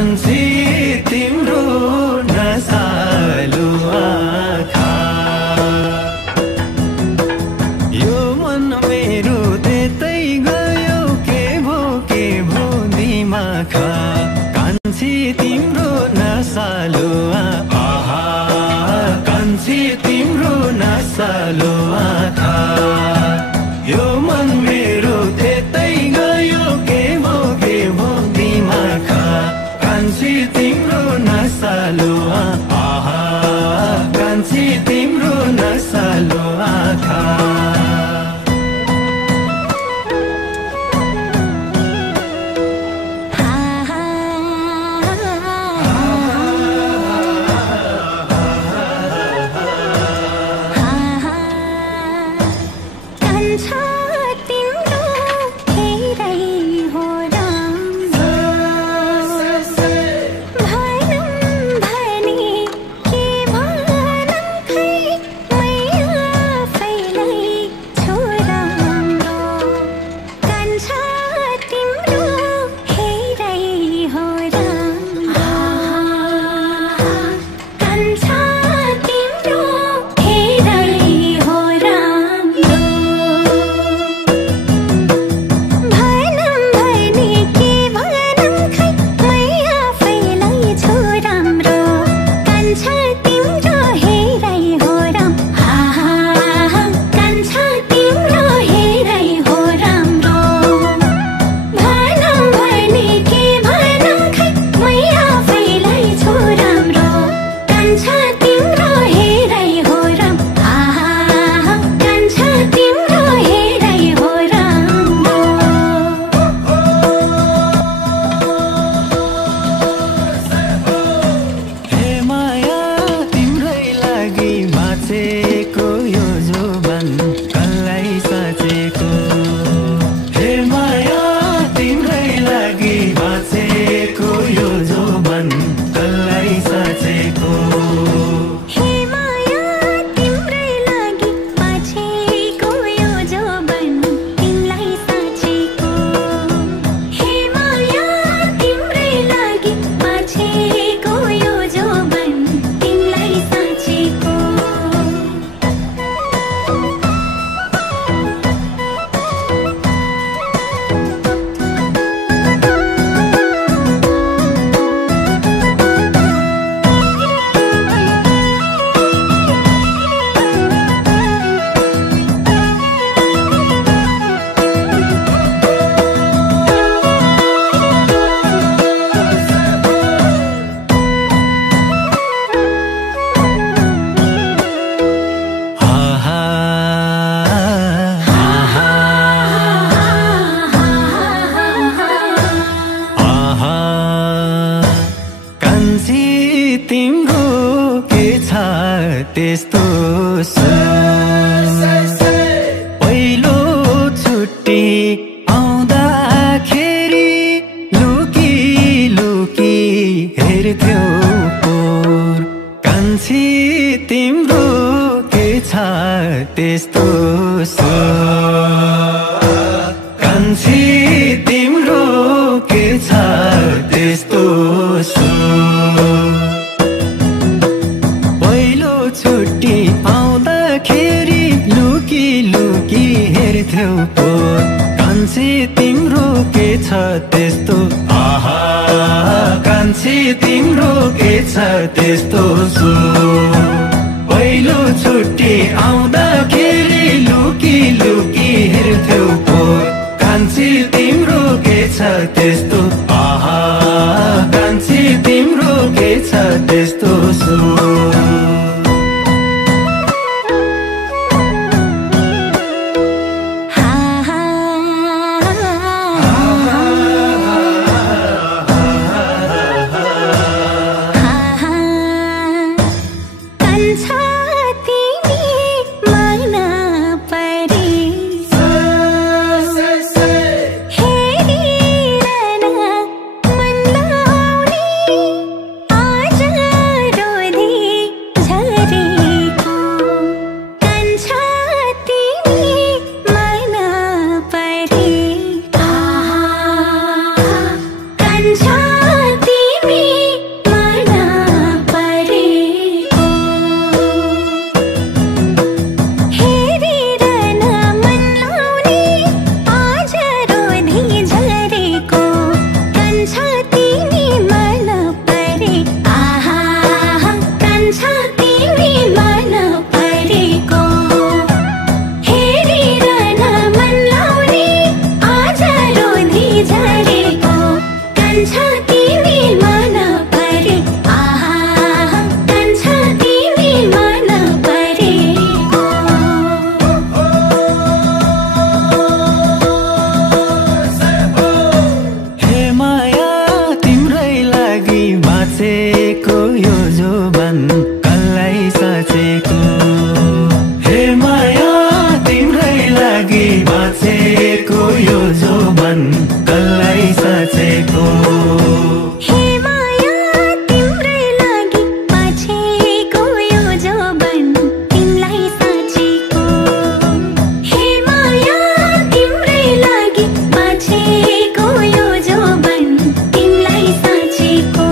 कान्छी तिम्रो नसालु आँखा यो मन मेरो त्यतै गयो के भो दिमाखा कान्छी तिम्रो नसालु आहा कान्छी तिम्रो नसालु आँखा यो मन मेरो त्यतै गयो के भो दिमाखा कान्छी तिम्रो नसालु आहा कान्छी तिम्रो नसालु आँखा त्यस्तो पहिलो छुट्टी आउँदाखेरि लुकी लुकी हेर्थ्यौ पोर कान्छी तिम्रो के छ त्यस्तो कान्छी तिम्रो के छ त्यस्तो छुट्टी आउँदाखेरि लुकी लुकी हेर्थ्यौ पोर कान्छी तिम्रो के छ त्यस्तो आहा कान्छी तिम्रो के छ त्यस्तो पहिलो छुट्टी आउँदाखेरि लुकी लुकी हेर्थ्यौ पोर कान्छी तिम्रो के छ त्यस्तो आहा कान्छी तिम्रो के छ त्यस्तो मन लाउने आज रोधी तिमी मन परे आहा कान्छ तिमी मन परेको हे माया तिम्रै लागि बाँचेको यो जोबन कसलाई साँचेको हे माया तिम्रै लागि बाँचेको यो जोबन कसलाई साँचेको हे माया तिम्रै लागि बाँचेको यो जोबन तिमीलाई साँचेको हे माया तिम्रै लागि बाँचेको यो जोबन तिमीलाई साँचेको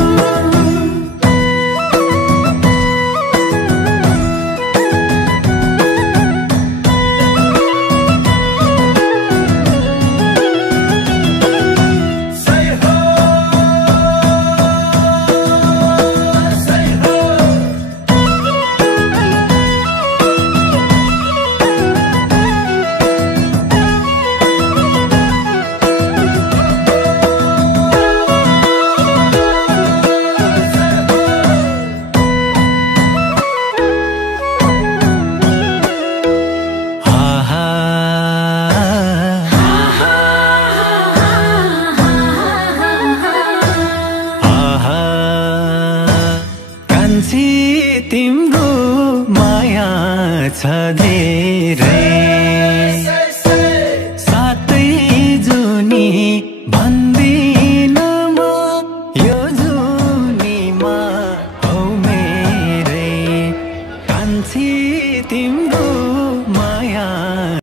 कान्छी तिम्रो माया छ धेरै